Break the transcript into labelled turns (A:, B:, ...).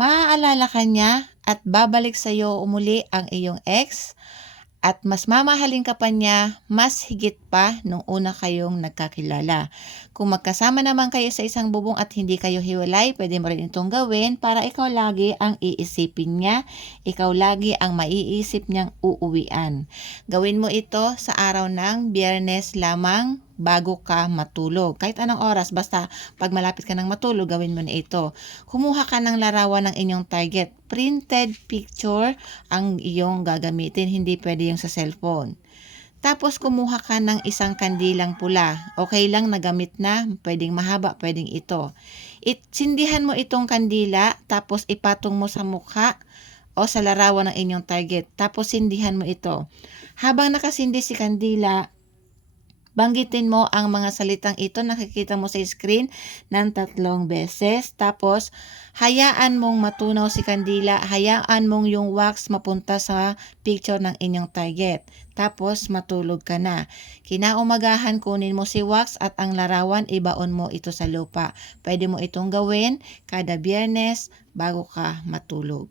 A: maaalala ka niya at babalik sa iyo umuli ang iyong ex at mas mamahalin ka pa niya mas higit pa nung una kayong nagkakilala. Kung magkasama naman kayo sa isang bubong at hindi kayo hiwalay, pwede mo rin itong gawin para ikaw lagi ang iisipin niya, ikaw lagi ang maiisip niyang uuwian. Gawin mo ito sa araw ng biyernes lamang bago ka matulog. Kahit anong oras, basta pag malapit ka ng matulog, gawin mo na ito. Kumuha ka ng larawan ng inyong target. Printed picture ang iyong gagamitin, hindi pwede yung sa cellphone. Tapos kumuha ka ng isang kandilang pula. Okay lang nagamit na, pwedeng mahaba, pwedeng ito. Itsindihan mo itong kandila, tapos ipatong mo sa mukha o sa larawan ng inyong target. Tapos sindihan mo ito. Habang nakasindi si kandila, Banggitin mo ang mga salitang ito nakikita mo sa screen ng tatlong beses. Tapos, hayaan mong matunaw si kandila. Hayaan mong yung wax mapunta sa picture ng inyong target. Tapos, matulog ka na. Kinaumagahan, kunin mo si wax at ang larawan, ibaon mo ito sa lupa. Pwede mo itong gawin kada biyernes bago ka matulog.